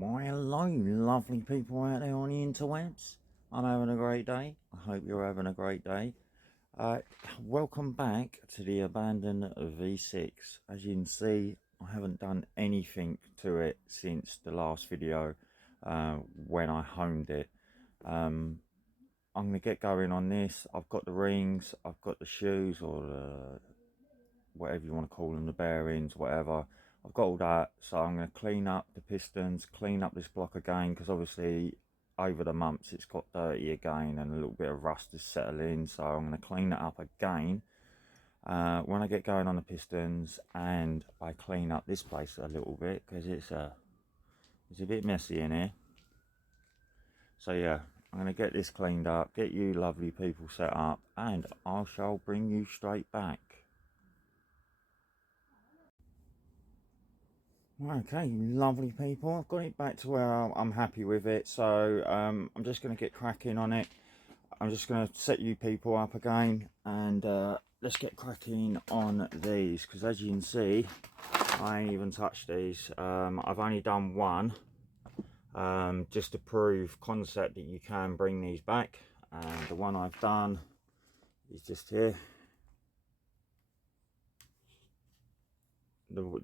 Why, hello, lovely people out there on the interwebs. I'm having a great day. I hope you're having a great day. Welcome back to the abandoned V6. As you can see, I haven't done anything to it since the last video when I homed it. I'm going to get going on this. I've got the rings, I've got the shoes, or the whatever you want to call them, the bearings, whatever. I've got all that, so I'm going to clean up the pistons, clean up this block again, because obviously over the months it's got dirty again and a little bit of rust is settling, so I'm going to clean it up again when I get going on the pistons, and I clean up this place a little bit because it's a bit messy in here. So yeah, I'm going to get this cleaned up, get you lovely people set up, and I shall bring you straight back. Okay, lovely people, I've got it back to where I'm happy with it, so I'm just going to get cracking on it. I'm just going to set you people up again, and let's get cracking on these, because as you can see, I ain't even touched these. I've only done one, just to prove concept that you can bring these back, and the one I've done is just here.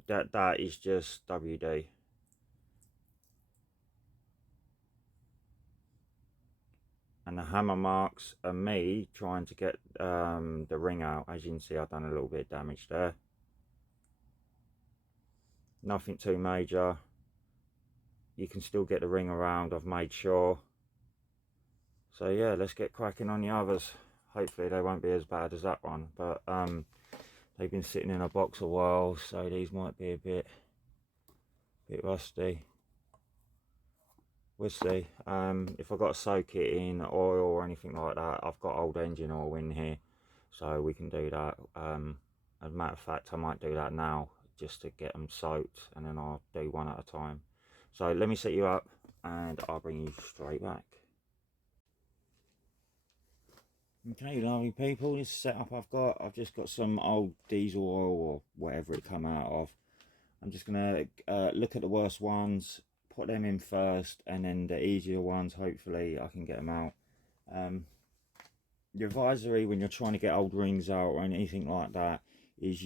That is just WD. And the hammer marks are me trying to get the ring out. As you can see, I've done a little bit of damage there. Nothing too major. You can still get the ring around, I've made sure. So yeah, let's get cracking on the others. Hopefully they won't be as bad as that one, but they've been sitting in a box a while, so these might be a bit rusty. We'll see. If I've got to soak it in oil or anything like that, I've got old engine oil in here, so we can do that. As a matter of fact, I might do that now just to get them soaked, and then I'll do one at a time. So let me set you up and I'll bring you straight back. Okay, lovely people, this setup I've just got some old diesel oil or whatever it come out of. I'm just gonna look at the worst ones, put them in first, and then the easier ones, hopefully I can get them out. Your advisory when you're trying to get old rings out or anything like that is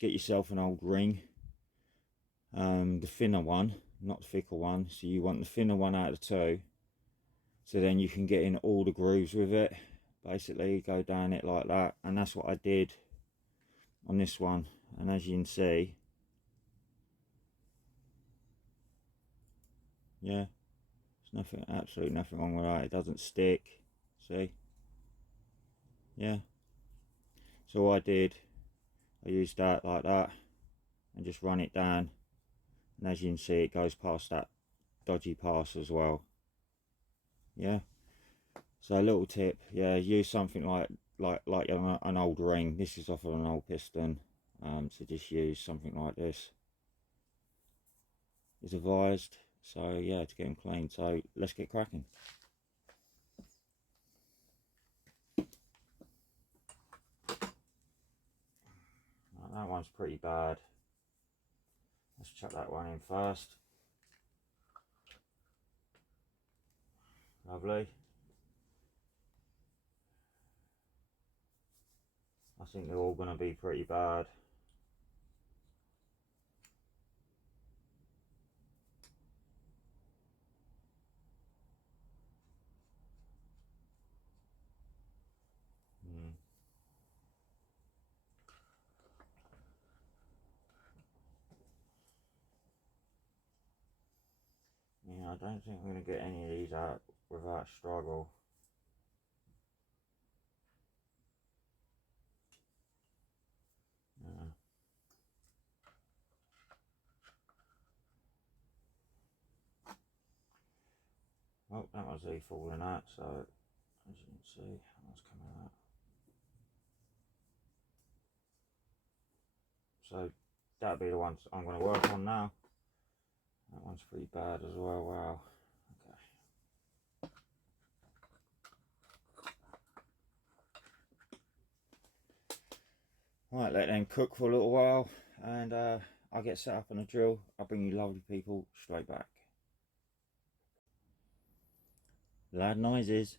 get yourself an old ring, the thinner one, not the thicker one. So you want the thinner one out of the two, so then you can get in all the grooves with it. Basically go down it like that, and that's what I did on this one. And as you can see, yeah, there's nothing, absolutely nothing wrong with that. It doesn't stick, see, yeah. So I used that like that and just run it down, and as you can see, it goes past that dodgy pass as well. Yeah, so a little tip, yeah, use something like an old ring. This is off of an old piston, so just use something like this is advised. So yeah, to get them clean. So let's get cracking. That one's pretty bad. Let's chuck that one in first. Lovely. I think they're all going to be pretty bad. Yeah, I don't think I'm going to get any of these out without struggle. Yeah. Well, that was E falling out, so as you can see, that's coming out. So that'll be the ones I'm going to work on now. That one's pretty bad as well. Wow. Okay. Right, let them cook for a little while, and I'll get set up on a drill. I'll bring you lovely people straight back. Loud noises.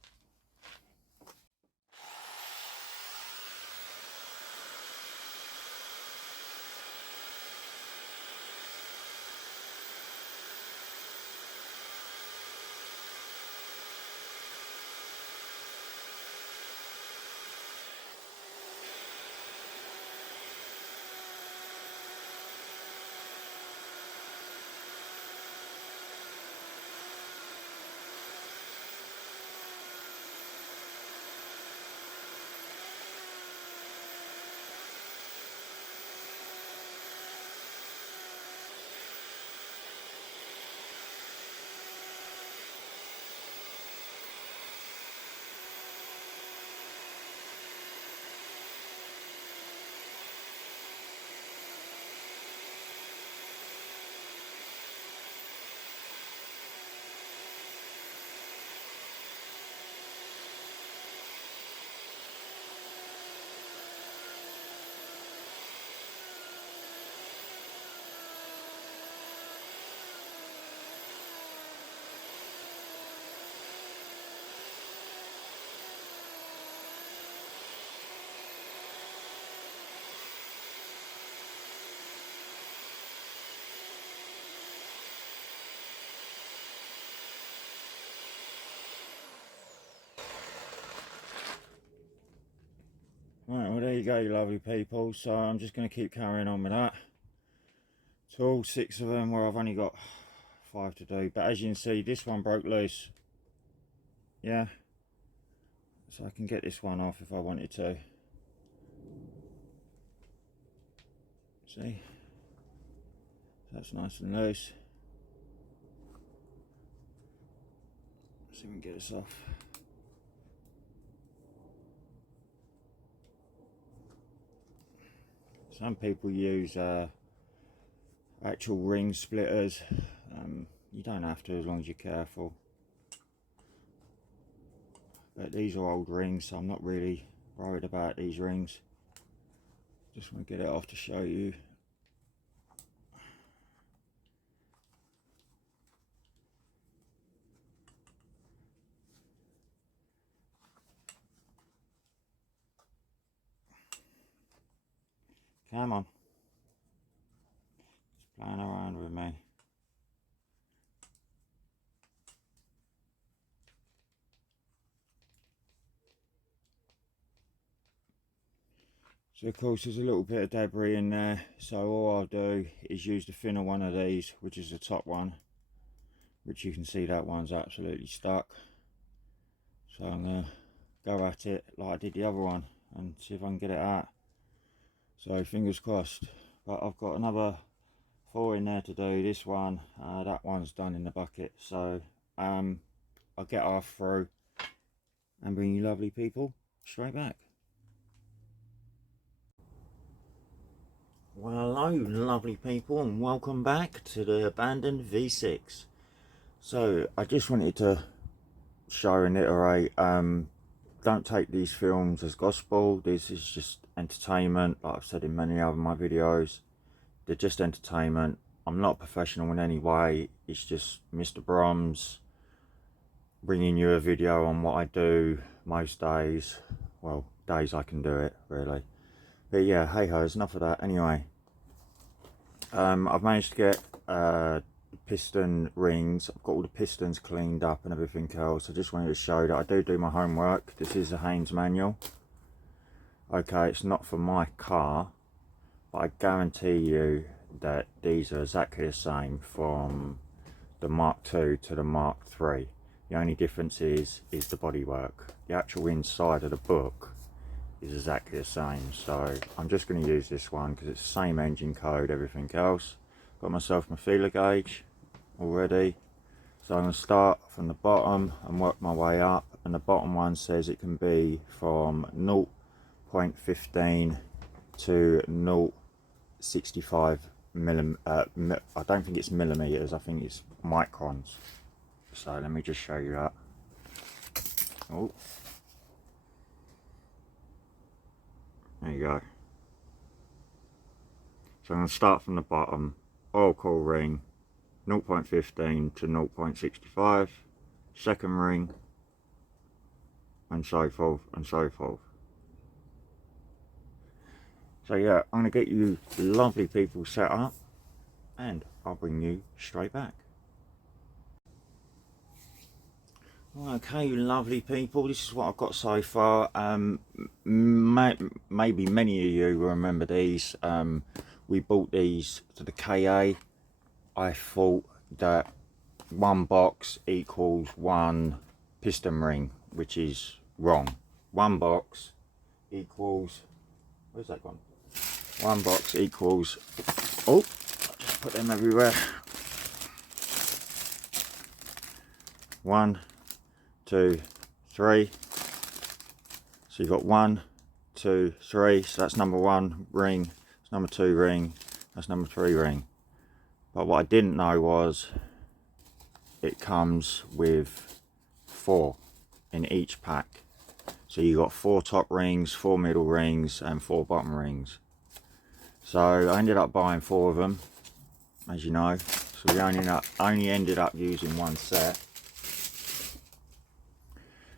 Right, well there you go, you lovely people. So I'm just going to keep carrying on with that. To all 6 of them, where I've only got 5 to do. But as you can see, this one broke loose. Yeah. So I can get this one off if I wanted to. See? That's nice and loose. Let's see if we can get this off. Some people use actual ring splitters. You don't have to as long as you're careful. But these are old rings, so I'm not really worried about these rings. Just want to get it off to show you. Come on. It's playing around with me. So of course there's a little bit of debris in there, so all I'll do is use the thinner one of these, which is the top one, which you can see that one's absolutely stuck. So I'm going to go at it like I did the other one and see if I can get it out. So fingers crossed. But I've got another 4 in there to do. This one, that one's done in the bucket, so I'll get half through and bring you lovely people straight back. Well, hello lovely people, and welcome back to the abandoned V6. So I just wanted to show and iterate, don't take these films as gospel. This is just entertainment, like I've said in many other my videos. They're just entertainment. I'm not professional in any way. It's just Mr. Brom's bringing you a video on what I do most days. Well, days I can do it, really. But yeah, hey ho, enough of that. Anyway, I've managed to get piston rings. I've got all the pistons cleaned up and everything else. I just wanted to show that I do my homework. This is a Haynes manual. Okay, it's not for my car, but I guarantee you that these are exactly the same from the Mark II to the Mark III. The only difference is the bodywork. The actual inside of the book is exactly the same. So I'm just going to use this one because it's the same engine code, everything else. Got myself my feeler gauge already. So I'm going to start from the bottom and work my way up. And the bottom one says it can be from 0.15 to 0.65 I don't think it's millimeters, I think it's microns. So let me just show you that. Oh, there you go. So I'm going to start from the bottom. Oil core ring 0.15 to 0.65. Second ring and so forth and so forth. So yeah, I'm going to get you lovely people set up and I'll bring you straight back. Okay, you lovely people, this is what I've got so far. Maybe many of you will remember these. We bought these to the KA. I thought that one box equals one piston ring, which is wrong. One box equals, where's that gone? One box equals, oh, I just put them everywhere. 1, 2, 3. So you've got 1, 2, 3. So that's number 1 ring, that's number 2 ring, that's number 3 ring. But what I didn't know was it comes with 4 in each pack. So you got 4 top rings, 4 middle rings and 4 bottom rings. So I ended up buying 4 of them, as you know. So we only ended up using 1 set.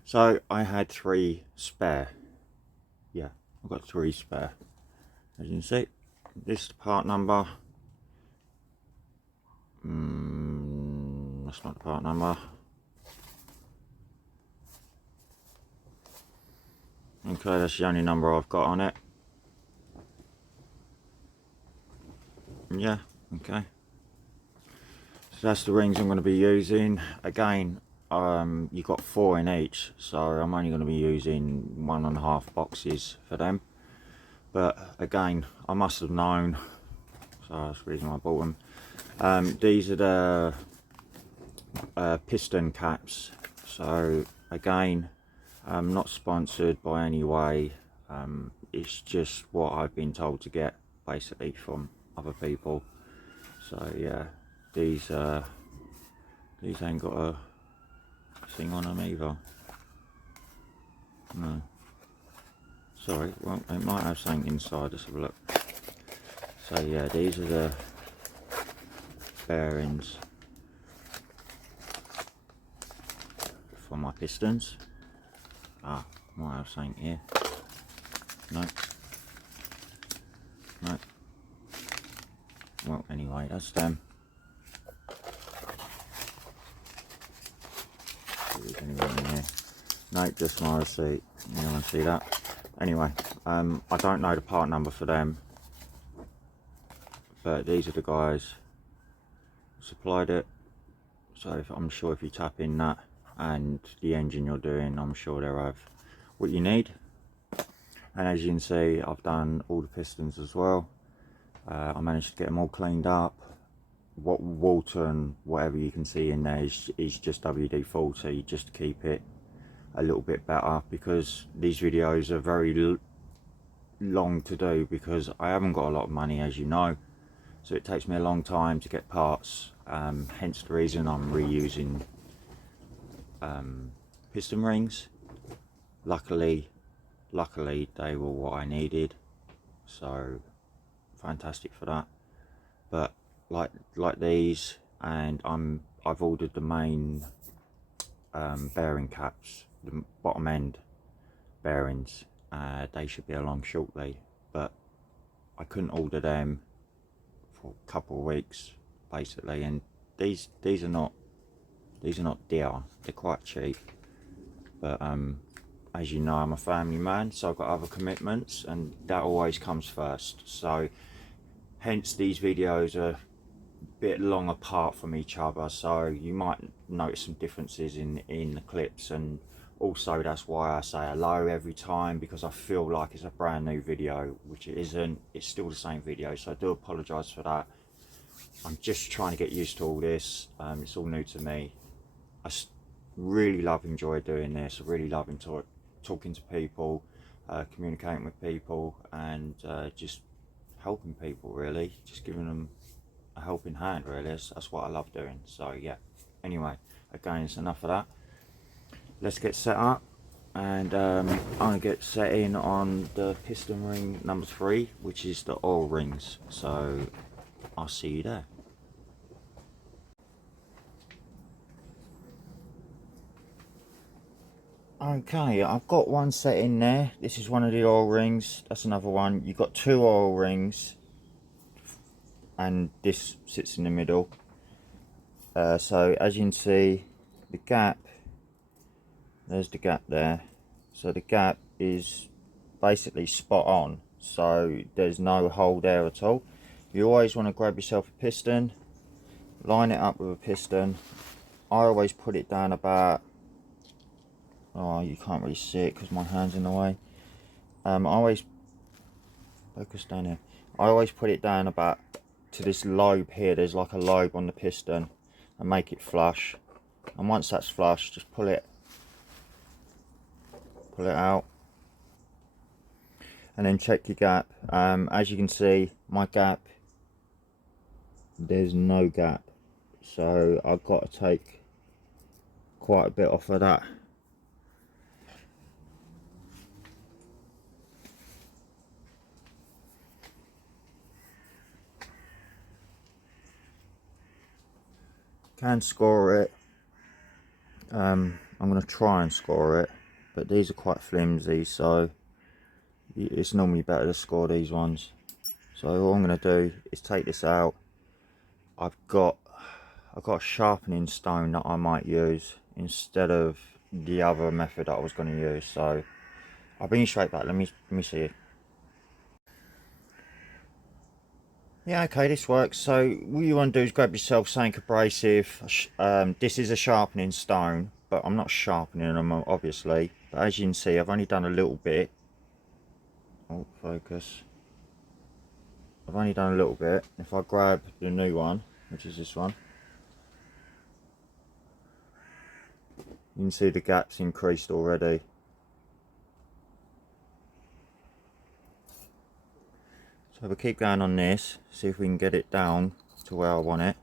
So I had 3 spare. Yeah, I've got 3 spare. As you can see, this is the part number. That's not the part number. Okay, that's the only number I've got on it. Yeah, okay. So that's the rings I'm going to be using. Again, you got 4 in each, so I'm only going to be using 1.5 boxes for them. But again, I must have known, so that's the reason why I bought them. These are the piston caps. So again, not sponsored by any way. It's just what I've been told to get, basically, from other people. So yeah, these ain't got a thing on them either. No, sorry, well, it might have something inside. Let's have a look. So yeah, these are the bearings for my pistons. Might have something here. No, no. Well, anyway, that's them. No, just my receipt. You want to see that? Anyway, I don't know the part number for them, but these are the guys who supplied it. So I'm sure if you tap in that and the engine you're doing, I'm sure they'll have what you need. And as you can see, I've done all the pistons as well. I managed to get them all cleaned up. What water and whatever you can see in there is just WD-40, just to keep it a little bit better, because these videos are very long to do, because I haven't got a lot of money, as you know, so it takes me a long time to get parts. Hence the reason I'm reusing piston rings. Luckily they were what I needed, so fantastic for that. But like these, and I've ordered the main bearing caps, the bottom end bearings. They should be along shortly, but I couldn't order them for a couple of weeks basically. And these are not dear, they're quite cheap, but as you know, I'm a family man, so I've got other commitments, and that always comes first. So hence these videos are a bit long apart from each other, so you might notice some differences in the clips. And also that's why I say hello every time, because I feel like it's a brand new video, which it isn't. It's still the same video, so I do apologise for that. I'm just trying to get used to all this. It's all new to me. I really enjoy doing this. I really love talking to people, communicating with people, and just helping people, really, just giving them a helping hand, really. That's what I love doing. So yeah, anyway, again, it's enough of that. Let's get set up, and I'm gonna get set in on the piston ring number 3, which is the oil rings. So I'll see you there. Okay, I've got one set in there. This is one of the oil rings. That's another one. You've got two oil rings, and this sits in the middle. So as you can see, the gap, there's the gap there. So the gap is basically spot on. So there's no hole there at all. You always want to grab yourself a piston, line it up with a piston. I always put it down about, oh, you can't really see it because my hand's in the way. I always focus down here. I always put it down about to this lobe here. There's like a lobe on the piston, and make it flush. And once that's flush, just pull it out, and then check your gap. As you can see, my gap, there's no gap, so I've got to take quite a bit off of that. Can score it. I'm going to try and score it, but these are quite flimsy, so it's normally better to score these ones. So all I'm going to do is take this out. I've got a sharpening stone that I might use instead of the other method that I was going to use. So I'll bring you straight back. Let me see you. Yeah, okay, this works. So what you want to do is grab yourself something abrasive. This is a sharpening stone, but I'm not sharpening them, obviously. But as you can see, I've only done a little bit. Oh, focus. I've only done a little bit. If I grab the new one, which is this one, you can see the gap's increased already. So we'll keep going on this, see if we can get it down to where I want it.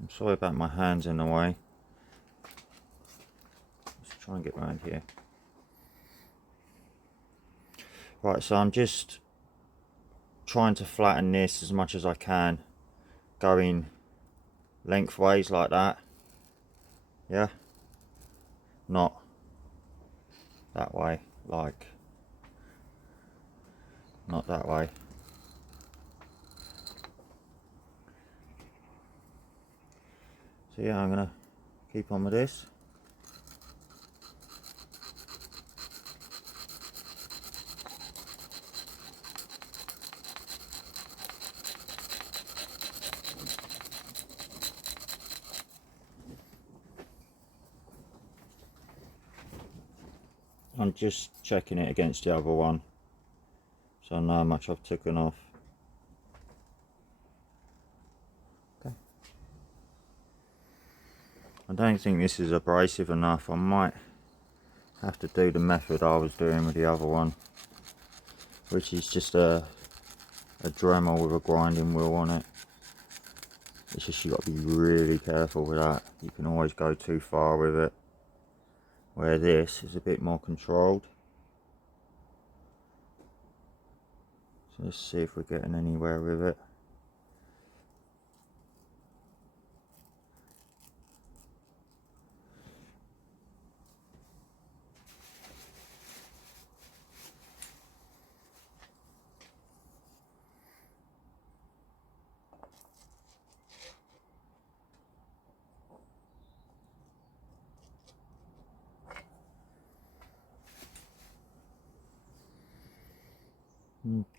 I'm sorry about my hands in the way. Let's try and get around here. Right, so I'm just trying to flatten this as much as I can, going lengthways like that. Yeah, not that way, like, not that way. So yeah, I'm gonna keep on with this. I'm just checking it against the other one, so I know how much I've taken off. Okay. I don't think this is abrasive enough. I might have to do the method I was doing with the other one, which is just a Dremel with a grinding wheel on it. It's just, you got to be really careful with that. You can always go too far with it, where this is a bit more controlled. So let's see if we're getting anywhere with it.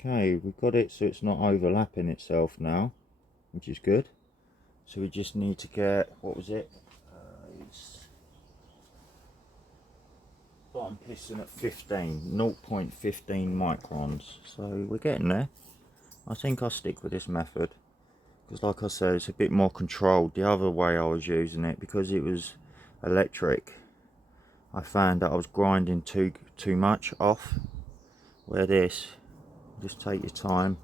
Okay, we've got it so it's not overlapping itself now, which is good. So we just need to get, what was it? It's bottom piston at 0.15 microns. So we're getting there. I think I'll stick with this method, because like I said, it's a bit more controlled. The other way I was using it, because it was electric, I found that I was grinding too much off, where this, just take your time.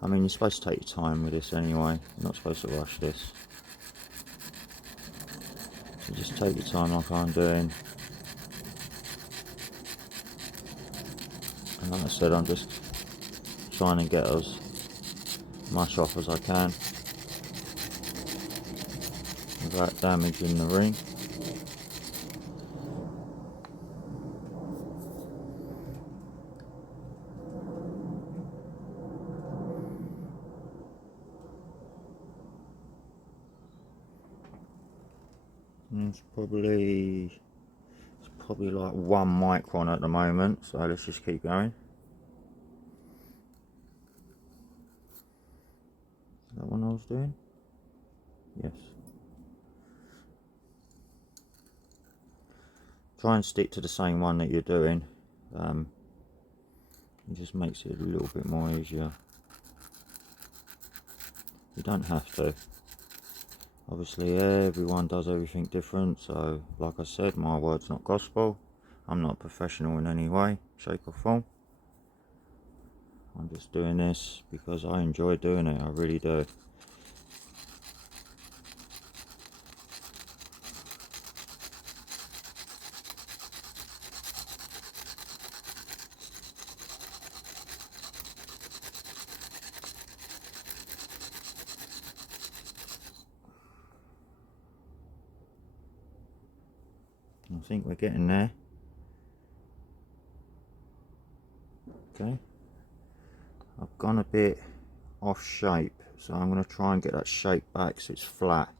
I mean, you're supposed to take your time with this anyway. You're not supposed to rush this. So just take your time like I'm doing. And like I said, I'm just trying to get as much off as I can without damaging the ring. one's probably, it's probably like 1 micron at the moment, so let's just keep going. Is that one I was doing? Yes. Try and stick to the same one that you're doing. It just makes it a little bit more easier. You don't have to. Obviously everyone does everything different, so like I said, my word's not gospel. I'm not professional in any way, shape or form. I'm just doing this because I enjoy doing it, I really do. I think we're getting there. Okay. I've gone a bit off shape, so I'm going to try and get that shape back so it's flat.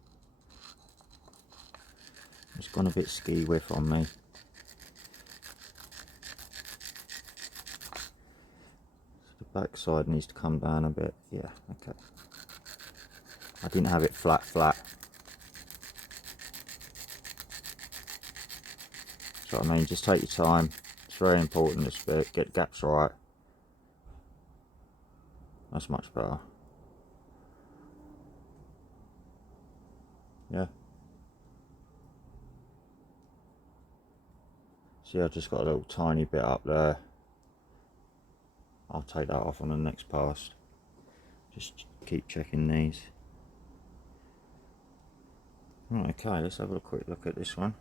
It's gone a bit ski whiff on me. The back side needs to come down a bit. Yeah, okay. I didn't have it flat. So I mean, just take your time. It's very important this bit. Get gaps right. That's much better. Yeah. See, I've just got a little tiny bit up there. I'll take that off on the next pass. Just keep checking these. Right, okay, let's have a quick look at this one.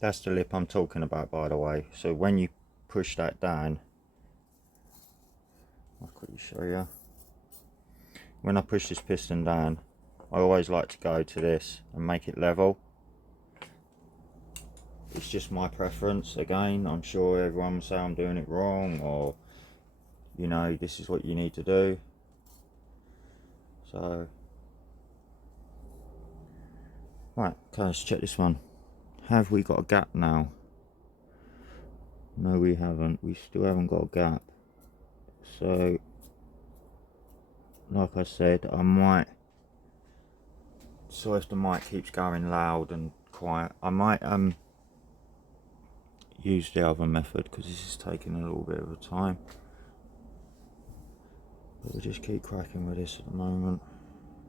That's the lip I'm talking about, by the way. So when you push that down, I'll quickly show you. When I push this piston down, I always like to go to this and make it level. It's just my preference. Again, I'm sure everyone will say I'm doing it wrong, or you know, this is what you need to do. So right, okay, let's check this one. Have we got a gap now? No, we haven't. We still haven't got a gap. So like I said, I might, so if the mic keeps going loud and quiet, I might use the other method, because this is taking a little bit of a time. But we'll just keep cracking with this at the moment.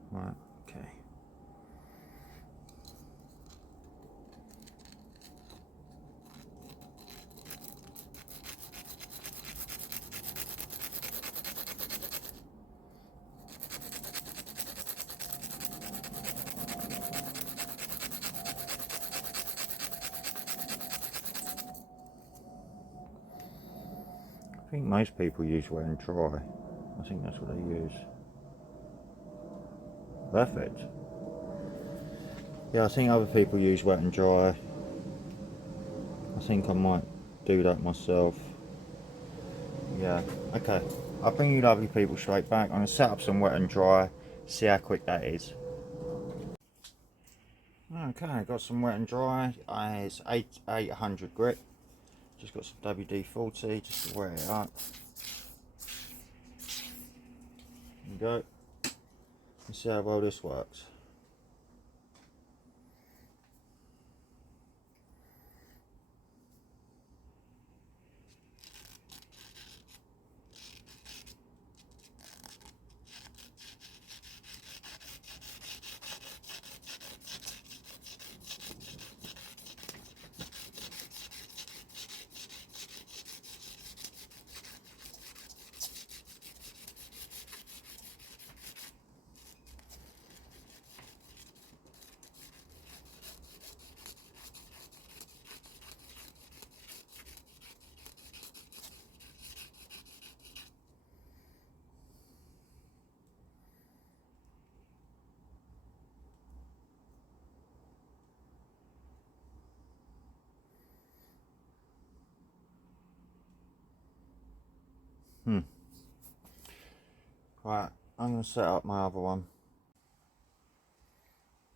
Right, okay. I think most people use wet and dry. I think that's what they use. Perfect. Yeah, I think other people use wet and dry. I think I might do that myself. Yeah, okay. I'll bring you lovely people straight back. I'm going to set up some wet and dry, see how quick that is. Okay, got some wet and dry. It's 800 grit. Just got some WD-40 just to wear it up. There you go. Let's see how well this works. Right, I'm going to set up my other one.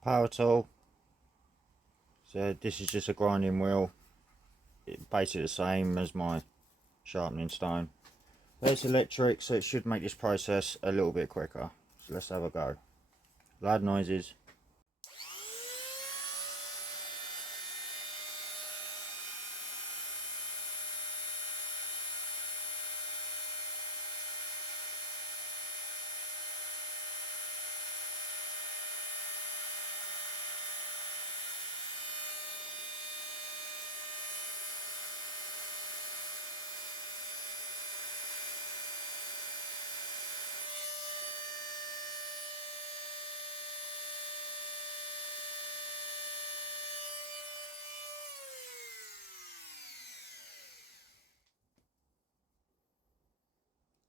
Power tool. So this is just a grinding wheel. It's basically the same as my sharpening stone. But it's electric, so it should make this process a little bit quicker. So let's have a go. Loud noises.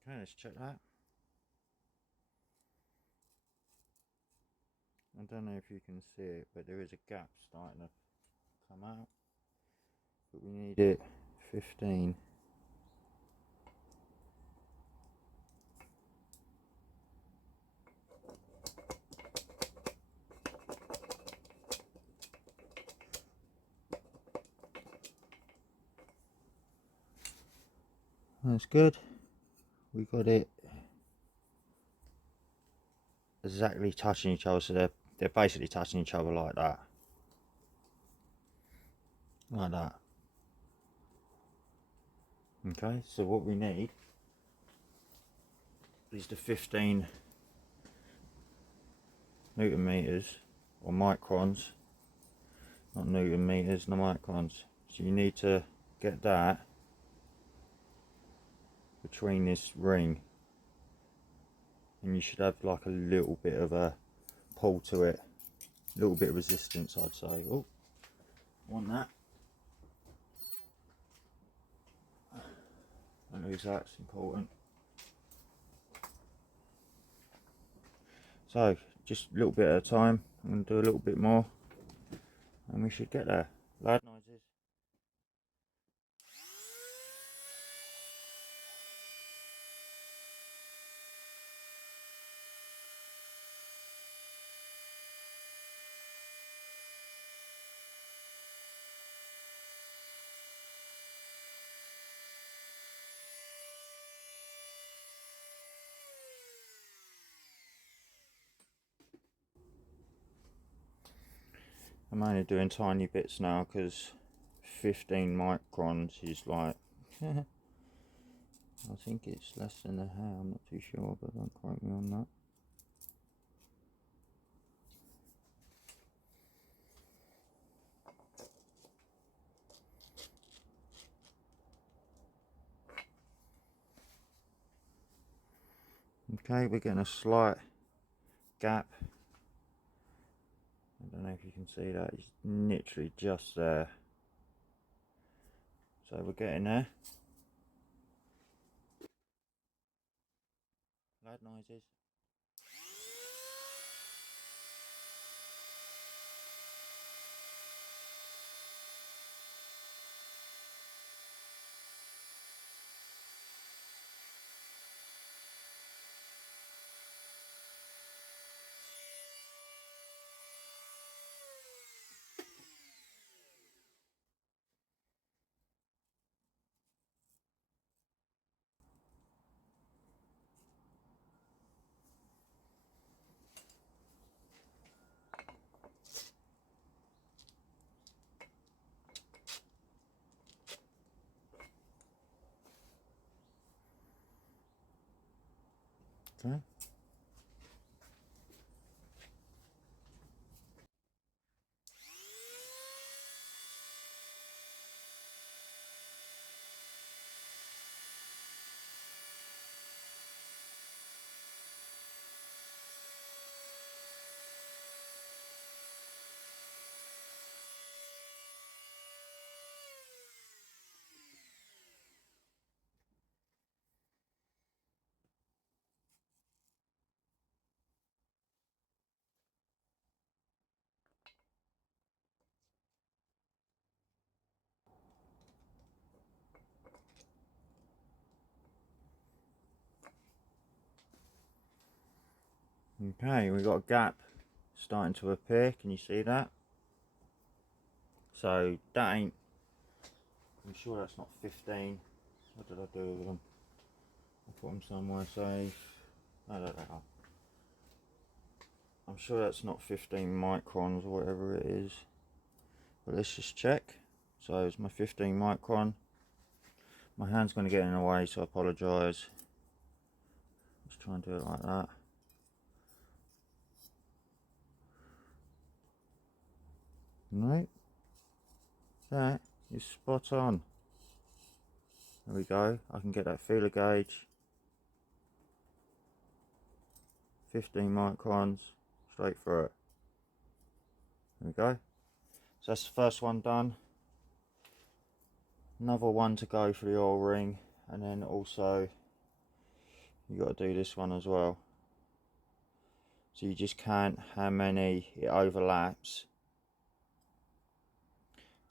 Okay, let's check that. I don't know if you can see it, but there is a gap starting to come out. But we need it 15. That's good. We got it exactly touching each other, so they're basically touching each other like that. Like that. Okay, so what we need is the 15 Newton meters, or microns, not Newton meters, no microns. So you need to get that between this ring, and you should have like a little bit of a pull to it, a little bit of resistance, I'd say. Oh, want that. Don't lose that, it's important. So just a little bit at a time. I'm going to do a little bit more and we should get there. Loud noises. I'm only doing tiny bits now because 15 microns is like I think it's less than a hair, I'm not too sure, but don't quote me on that. Okay, we're getting a slight gap. I don't know if you can see that, it's literally just there. So we're getting there. Loud noises. Okay. Okay, we've got a gap starting to appear. Can you see that? So that ain't, I'm sure that's not 15. What did I do with them? I put them somewhere safe. I don't know. I'm sure that's not 15 microns or whatever it is. But let's just check. So it's my 15 micron. My hand's going to get in the way, so I apologise. Let's try and do it like that. No, that is spot on. There we go. I can get that feeler gauge. 15 microns straight through it. There we go. So that's the first one done. Another one to go for the oil ring, and then also you got to do this one as well. So you just count how many it overlaps.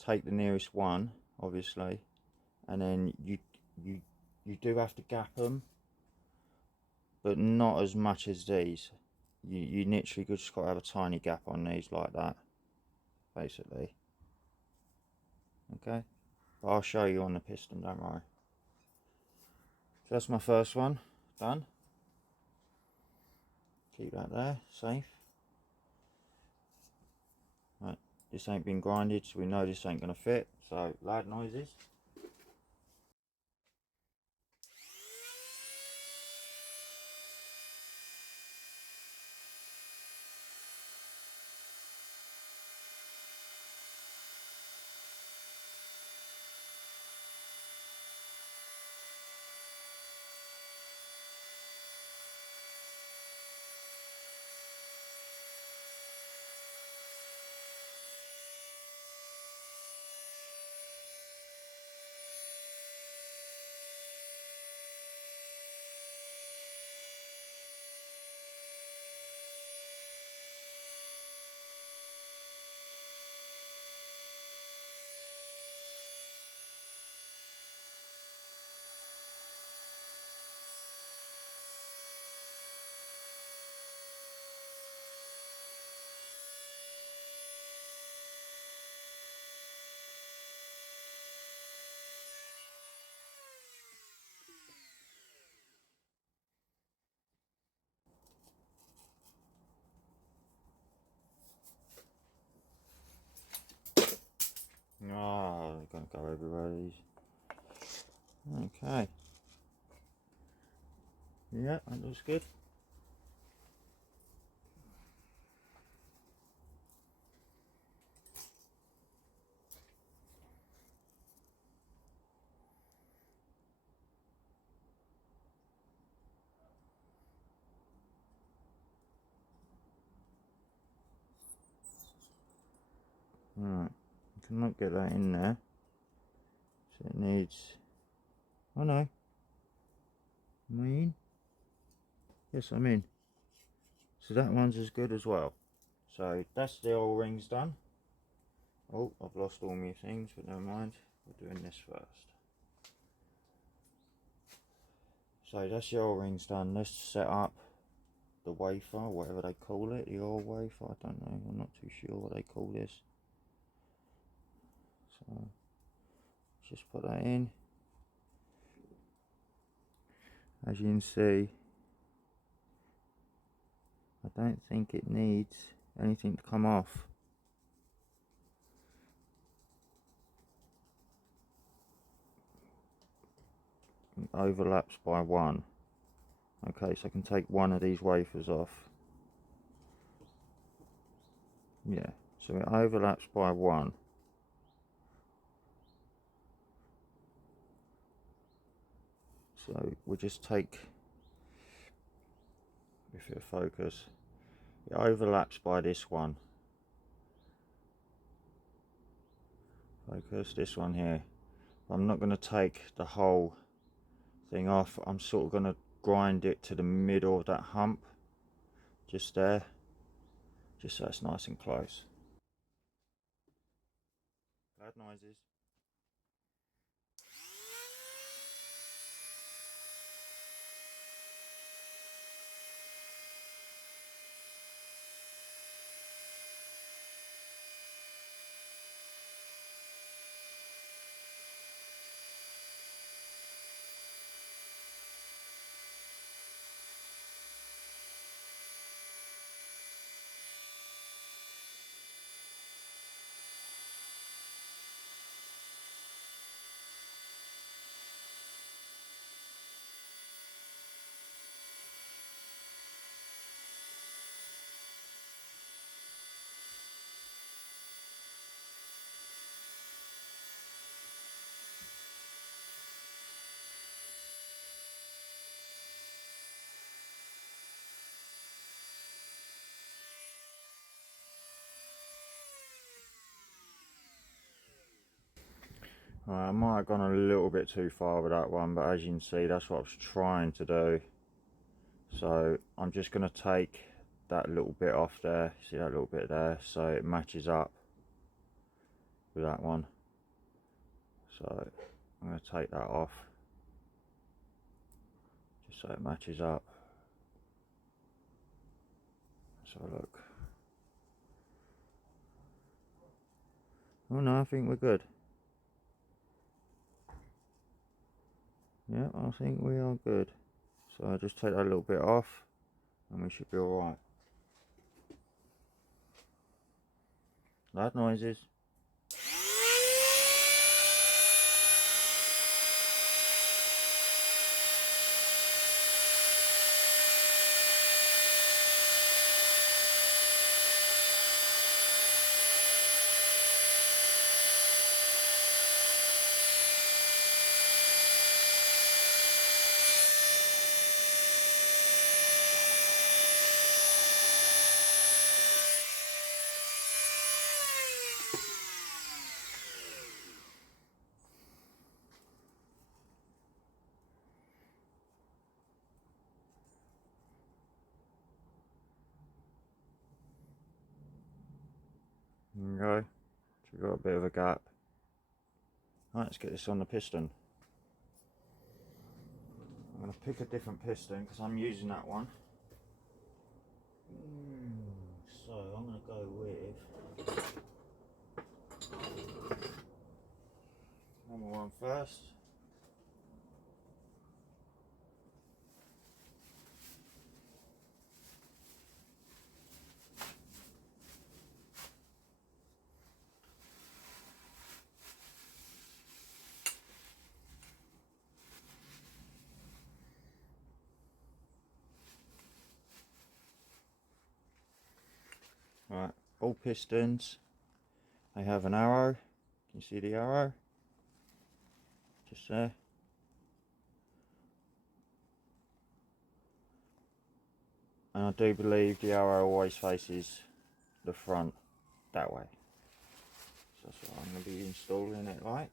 Take the nearest one, obviously, and then you do have to gap them, but not as much as these. You literally just got to have a tiny gap on these like that, basically. Okay, but I'll show you on the piston, don't worry. So that's my first one done. Keep that there, safe. Right, this ain't been grinded, so we know this ain't gonna fit. So loud noises. Oh, they're gonna go everywhere, these. Okay. Yeah, that looks good. Right, I cannot get that in there. So it needs, oh no. Am I in? Yes, I'm in. So that one's as good as well. So that's the oil rings done. Oh, I've lost all my things, but never mind. We're doing this first. So that's the oil rings done. Let's set up the wafer, whatever they call it, the oil wafer. I don't know. I'm not too sure what they call this. So just put that in. As you can see, I don't think it needs anything to come off. It overlaps by one. Okay, so I can take one of these wafers off. Yeah, so it overlaps by one. So we'll just take, if it focus, it overlaps by this one. Focus, this one here. I'm not going to take the whole thing off. I'm sort of going to grind it to the middle of that hump, just there, just so it's nice and close. Loud noises. I might have gone a little bit too far with that one, but as you can see, that's what I was trying to do. So I'm just going to take that little bit off there, see that little bit there, so it matches up with that one. So I'm going to take that off, just so it matches up. Let's have a look. Oh no, I think we're good. Yeah, I think we are good. So I'll just take that little bit off and we should be alright. Loud noises. There we go. So we've got a bit of a gap. Right, let's get this on the piston. I'm going to pick a different piston because I'm using that one. So I'm going to go with number one first. Right, all pistons, they have an arrow. Can you see the arrow? Just there. And I do believe the arrow always faces the front that way. So that's what I'm going to be installing it like.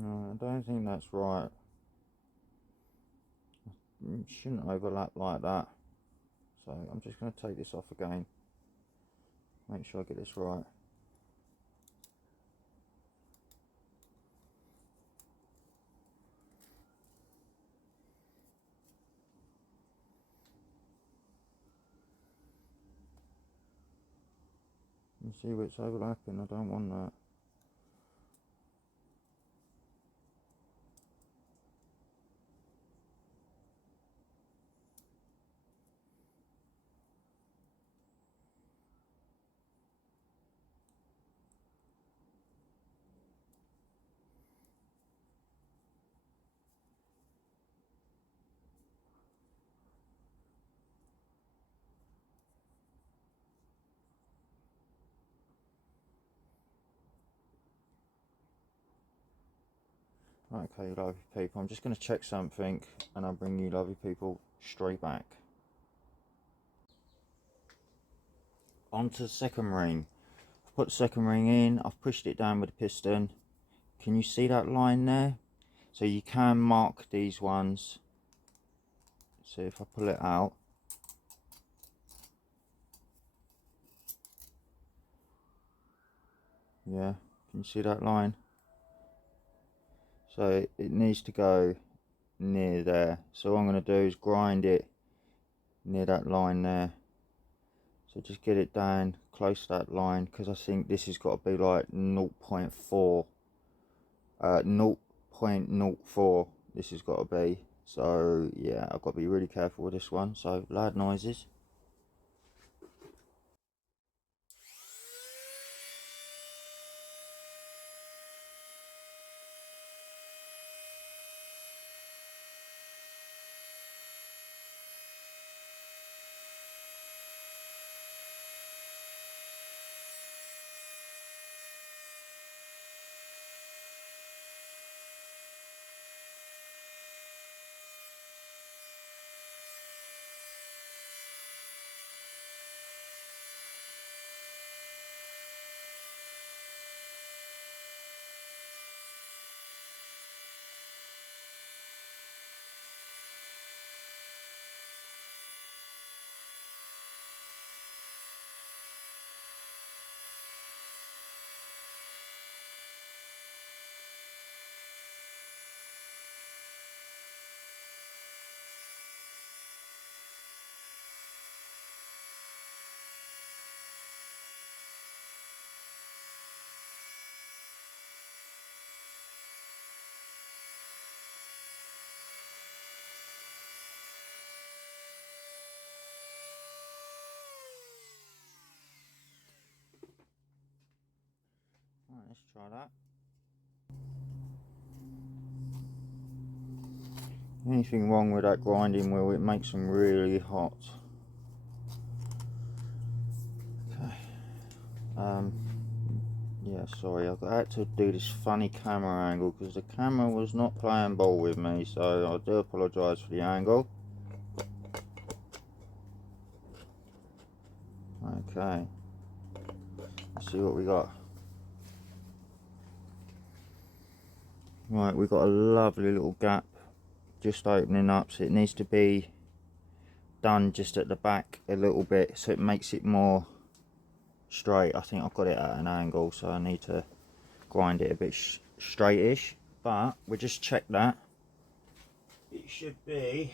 No, I don't think that's right. It shouldn't overlap like that. So I'm just going to take this off again. Make sure I get this right. You see where it's overlapping, I don't want that. Okay, lovely people, I'm just going to check something and I'll bring you lovely people straight back. onto the second ring. I've put the second ring in, I've pushed it down with the piston. Can you see that line there? So you can mark these ones. So if I pull it out, yeah, can you see that line? So it needs to go near there. So what I'm going to do is grind it near that line there. So just get it down close to that line, because I think this has got to be like 0.4, 0.04 this has got to be. So yeah, I've got to be really careful with this one. So loud noises. Right, let's try that. Anything wrong with that grinding wheel, it makes them really hot. Okay. Yeah, sorry, I had to do this funny camera angle because the camera was not playing ball with me, so I do apologise for the angle. Okay, let's see what we got. Right, we've got a lovely little gap just opening up, so it needs to be done just at the back a little bit so it makes it more straight. I think I've got it at an angle, so I need to grind it a bit straightish, but we'll just check that. It should be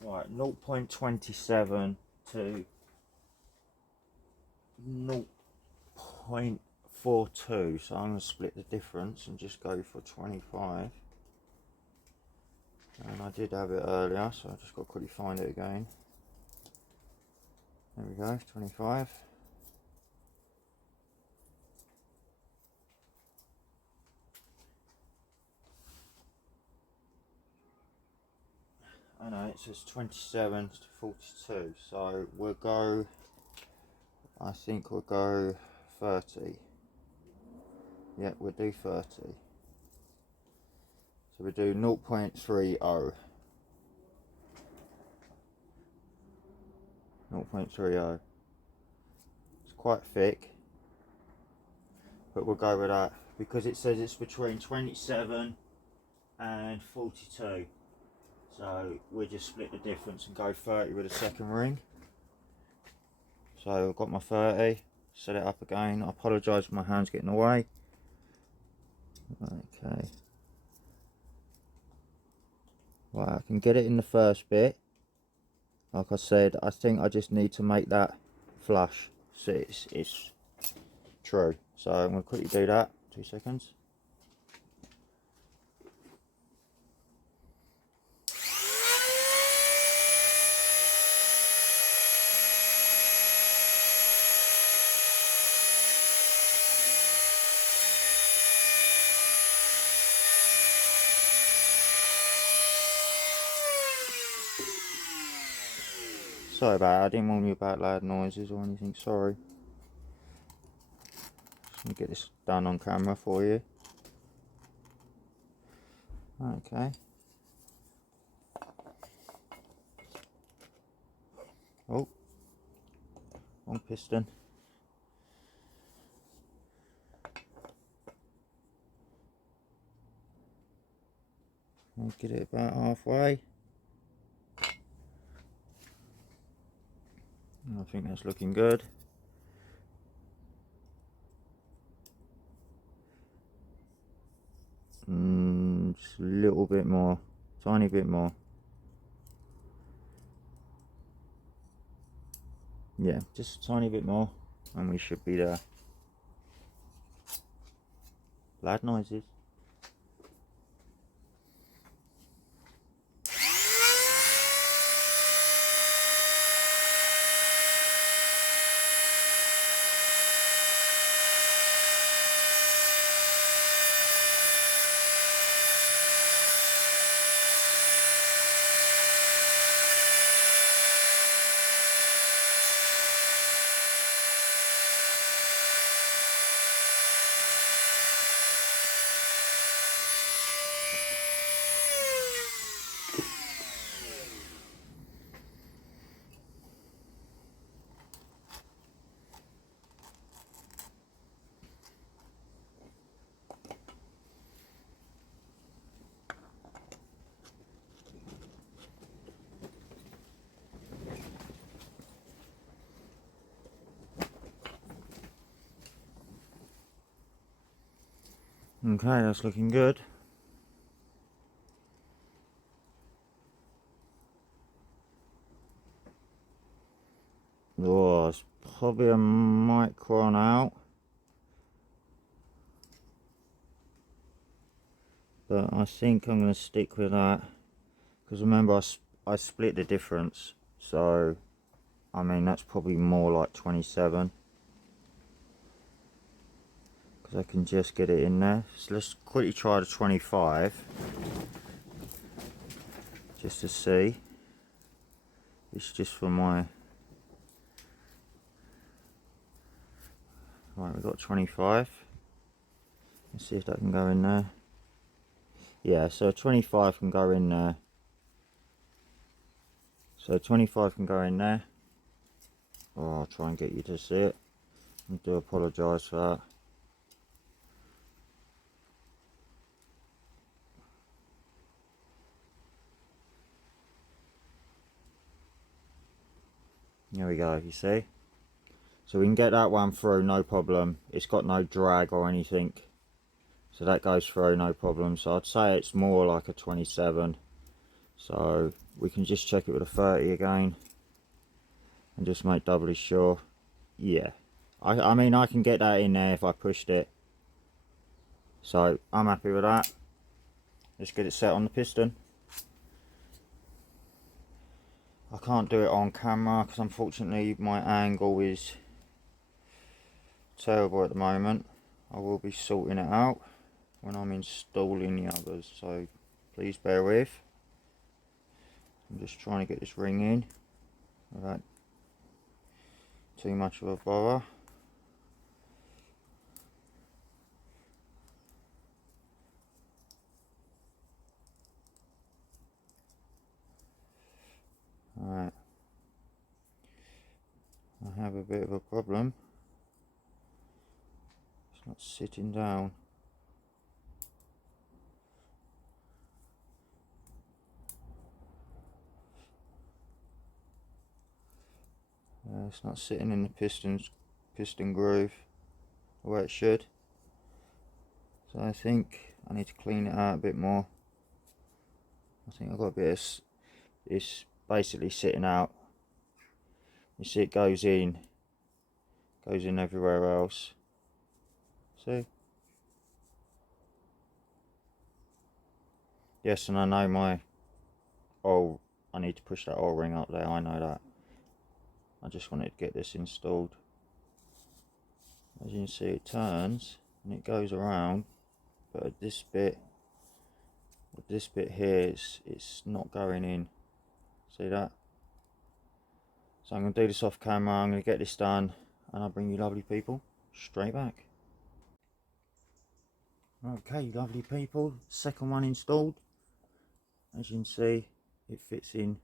right 0.27 to 0.42, so I'm going to split the difference and just go for 25. And I did have it earlier, so I just got to quickly find it again. There we go, 25. I know it says 27 to 42, so we'll go, I think we'll go 30. Yeah, we'll do 30. So we'll do 0.30. 0.30. It's quite thick, but we'll go with that because it says it's between 27 and 42. So we'll just split the difference and go 30 with the second ring. So I've got my 30, set it up again. I apologise for my hands getting away. Okay. Right, I can get it in the first bit. Like I said, I think I just need to make that flush so it's true. So I'm going to quickly do that. 2 seconds. Sorry about that, I didn't warn you about loud noises or anything, sorry. Let me get this done on camera for you. Okay. Oh, wrong piston. I'll get it about halfway. I think that's looking good. Just a little bit more, tiny bit more. Yeah, just a tiny bit more, and we should be there. Loud noises. Okay, that's looking good. Oh, it's probably a micron out, but I think I'm going to stick with that, because remember I split the difference, so I mean that's probably more like 27, because I can just get it in there. So let's quickly try the 25 just to see. It's just for my... Right, we've got 25. Let's see if that can go in there. Yeah, so 25 can go in there. So 25 can go in there. Oh, I'll try and get you to see it. I do apologise for that. There we go, you see. So we can get that one through, no problem. It's got no drag or anything. So that goes through, no problem. So I'd say it's more like a 27. So we can just check it with a 30 again. And just make doubly sure. Yeah. I mean, I can get that in there if I pushed it. So I'm happy with that. Let's get it set on the piston. I can't do it on camera because unfortunately my angle is terrible at the moment. I will be sorting it out when I'm installing the others, so please bear with. I'm just trying to get this ring in without too much of a bother. Alright, I have a bit of a problem. It's not sitting down. It's not sitting in the piston groove where it should. So I think I need to clean it out a bit more. I think I've got a bit of... It's basically sitting out. You see it goes in everywhere else. See? Yes, and I know my oil, I need to push that oil ring up there, I know that. I just wanted to get this installed. As you can see, it turns and it goes around, but at this bit, with this bit here, it's not going in. See that? So I'm going to do this off camera, I'm going to get this done, and I'll bring you lovely people straight back. Okay, lovely people, second one installed. As you can see, it fits in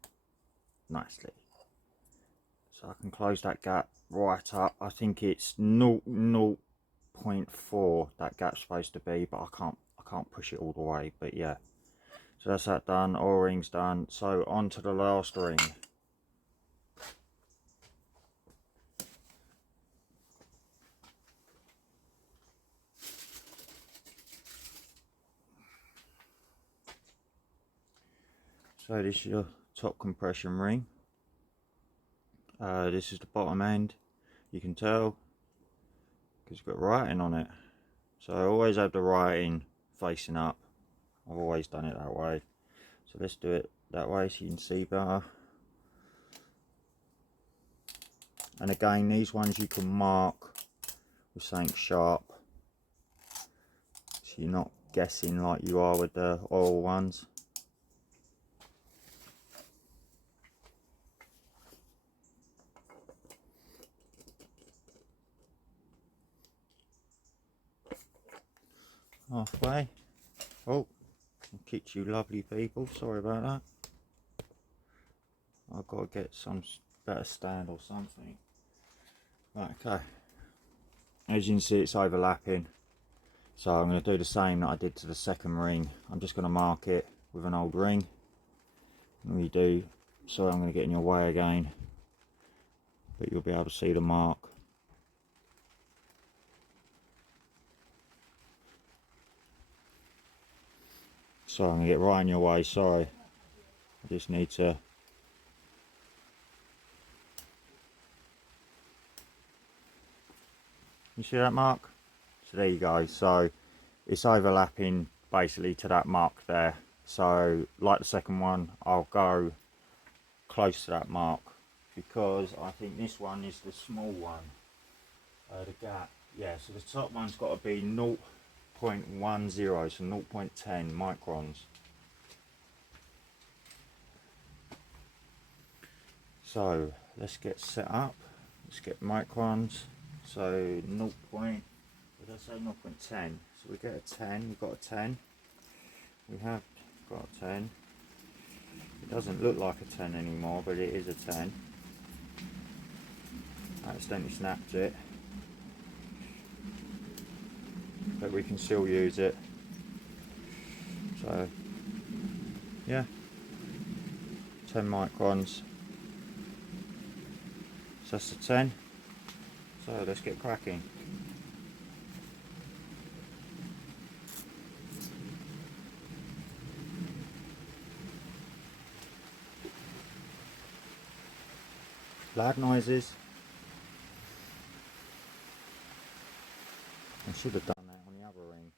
nicely. So I can close that gap right up. I think it's 0.4 that gap's supposed to be, but I can't push it all the way. But yeah, so that's that done. O-ring's done. So on to the last ring. So this is your top compression ring. This is the bottom end. You can tell because it's got writing on it. So I always have the writing facing up. I've always done it that way. So let's do it that way so you can see better. And again, these ones you can mark with something sharp, so you're not guessing like you are with the oil ones. Halfway. Oh, I kicked you lovely people, sorry about that. I've got to get some better stand or something. Right, okay. As you can see, it's overlapping. So I'm going to do the same that I did to the second ring. I'm just going to mark it with an old ring. And we do, sorry I'm going to get in your way again, but you'll be able to see the mark. So I'm going to get right in your way, sorry. I just need to... You see that mark? So there you go. So it's overlapping basically to that mark there. So like the second one, I'll go close to that mark because I think this one is the small one. The gap. Yeah, so the top one's got to be 0.10, so 0.10 microns. So let's get set up. Let's get microns. So 0. What did I say? 0.10. So we get a 10. We've got a 10. We have got a 10. It doesn't look like a 10 anymore, but it is a 10. I accidentally snapped it, but we can still use it. So yeah, 10 microns. So that's a 10. So let's get cracking. Loud noises. I should have done that on the other ring.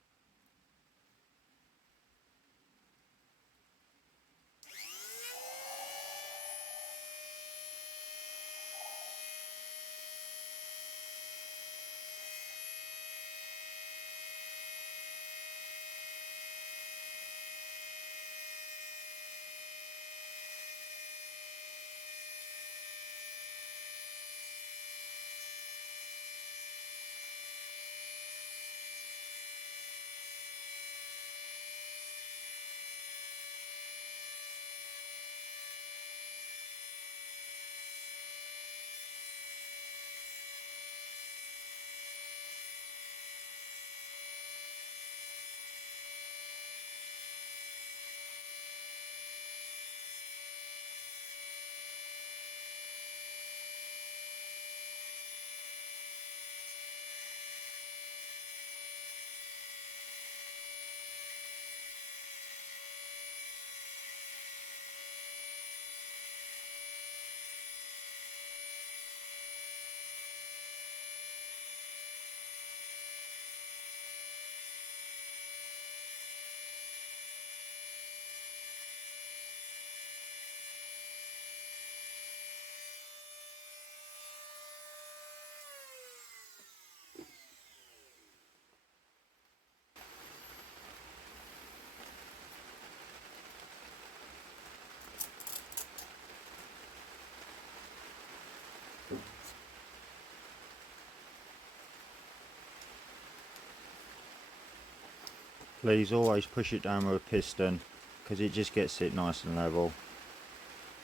Please always push it down with a piston, because it just gets it nice and level.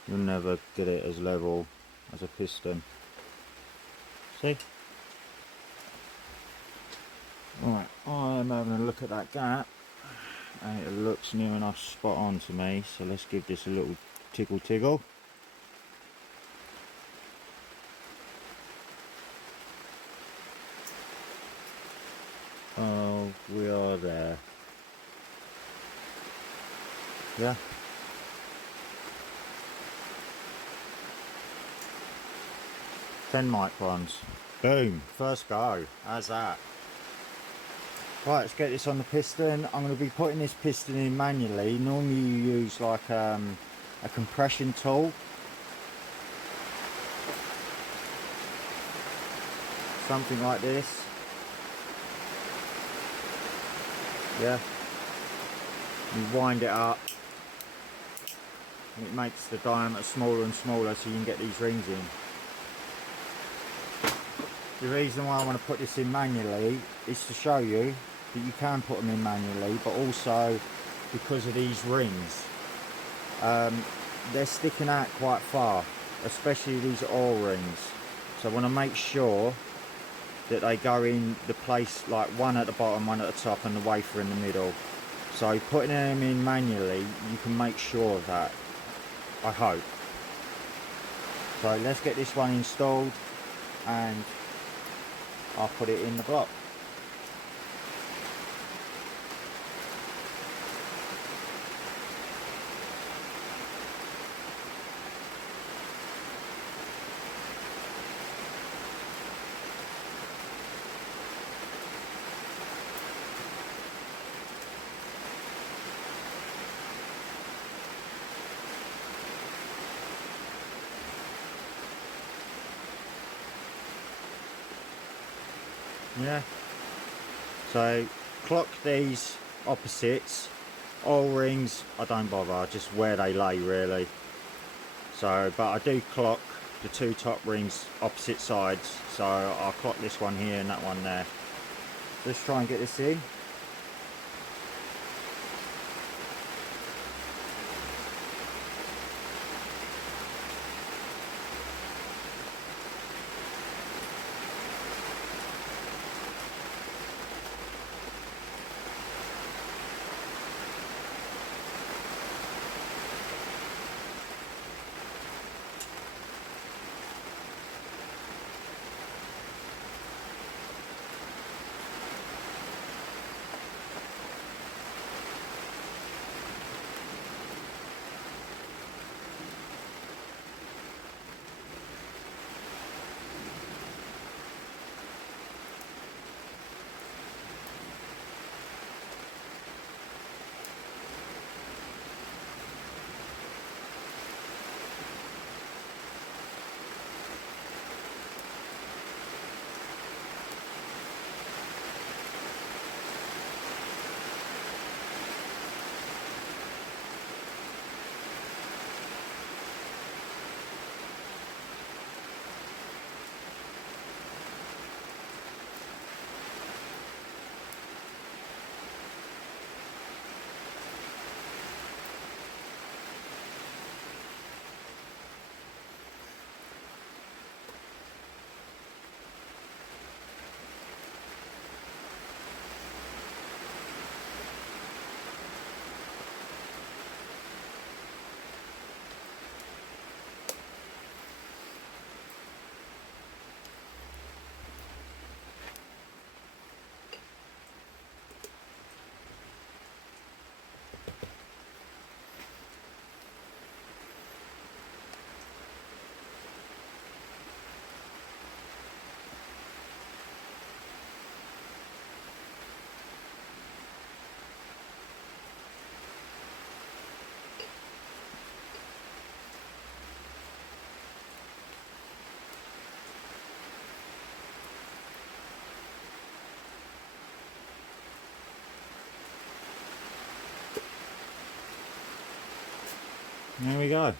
You'll never get it as level as a piston. See? Right, I'm having a look at that gap, and it looks near enough spot on to me, so let's give this a little tiggle. Oh, we are there. Yeah. Ten microns. Boom, first go. How's that? Right, let's get this on the piston. I'm going to be putting this piston in manually. Normally you use like a compression tool. Something like this. Yeah. You wind it up. And it makes the diameter smaller and smaller so you can get these rings in. The reason why I want to put this in manually is to show you that you can put them in manually, but also because of these rings. They're sticking out quite far, especially these oil rings. So I want to make sure that they go in the place, like one at the bottom, one at the top, and the wafer in the middle. So putting them in manually, you can make sure of that, I hope. So let's get this one installed and I'll put it in the block. Yeah, so clock these opposites. Oil rings, I don't bother, just where they lay really. So, but I do clock the two top rings opposite sides, so I'll clock this one here and that one there. Let's try and get this in. There we go.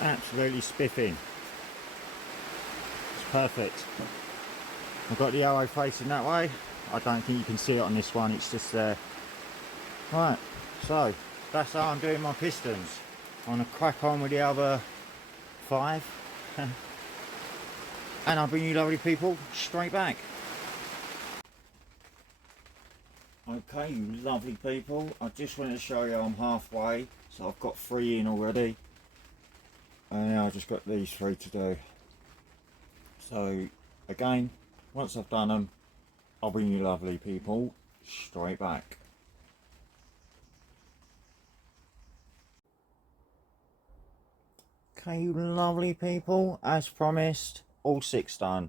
absolutely spiffing. It's perfect. I've got the arrow facing that way. I don't think you can see it on this one, it's just there. Right, so that's how I'm doing my pistons. I'm going to crack on with the other 5 and I'll bring you lovely people straight back. Okay, you lovely people, I just wanted to show you I'm halfway, so I've got 3 in already, and now I've just got these 3 to do. So again, once I've done them, I'll bring you lovely people straight back. Okay, you lovely people, as promised, all 6 done.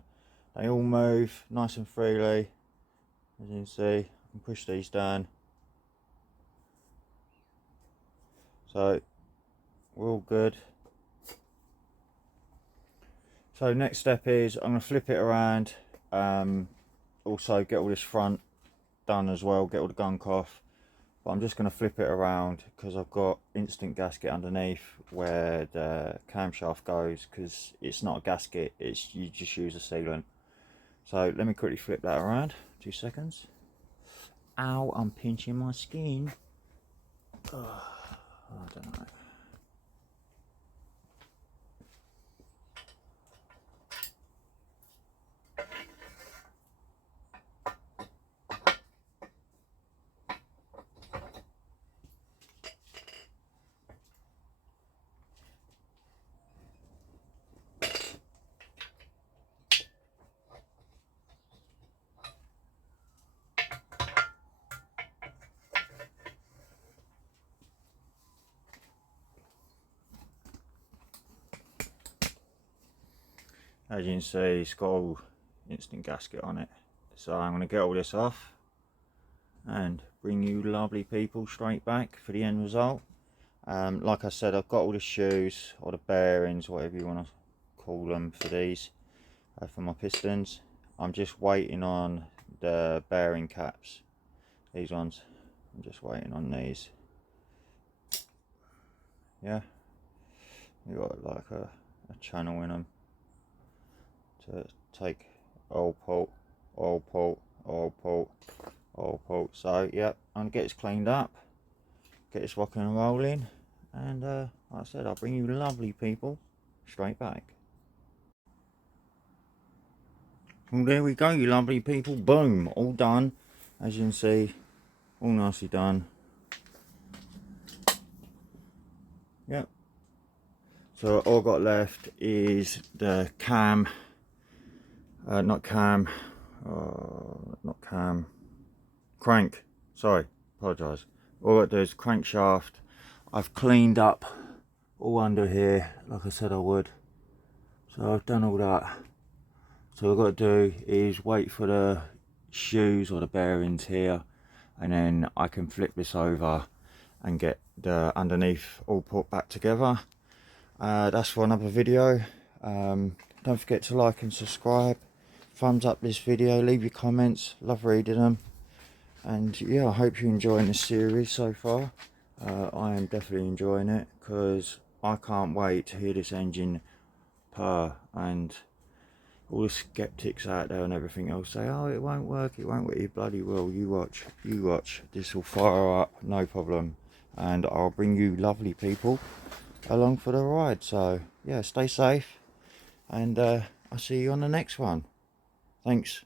They all move nice and freely. As you can see, I can push these down. So we're all good. So next step is I'm going to flip it around, also get all this front done as well, get all the gunk off. But I'm just going to flip it around because I've got instant gasket underneath where the camshaft goes, because it's not a gasket, it's you just use a sealant. So let me quickly flip that around, 2 seconds. Ow, I'm pinching my skin. Oh, I don't know. As you can see, it's got all instant gasket on it. So I'm going to get all this off and bring you lovely people straight back for the end result. Like I said, I've got all the shoes or the bearings, whatever you want to call them, for these, for my pistons. I'm just waiting on the bearing caps, these ones. I'm just waiting on these. Yeah, you got like a channel in them to take oil port, oil port, oil port, oil port. So yeah, I'm gonna get this cleaned up, get this rocking and rolling, and like I said, I'll bring you lovely people straight back. Well, there we go, you lovely people. Boom, all done. As you can see, all nicely done. Yep. So all I've got left is the cam, crank, sorry, apologise. All I do is crankshaft. I've cleaned up all under here like I said I would, so I've done all that. So all I've got to do is wait for the shoes or the bearings here, and then I can flip this over and get the underneath all put back together. That's for another video. Don't forget to like and subscribe, thumbs up this video, leave your comments, love reading them, and yeah, I hope you're enjoying this series so far. I am definitely enjoying it, because I can't wait to hear this engine purr, and all the skeptics out there and everything else say, oh, it won't work, it won't work. You bloody will. You watch, this will fire up, no problem, and I'll bring you lovely people along for the ride. So yeah, stay safe, and I'll see you on the next one. Thanks.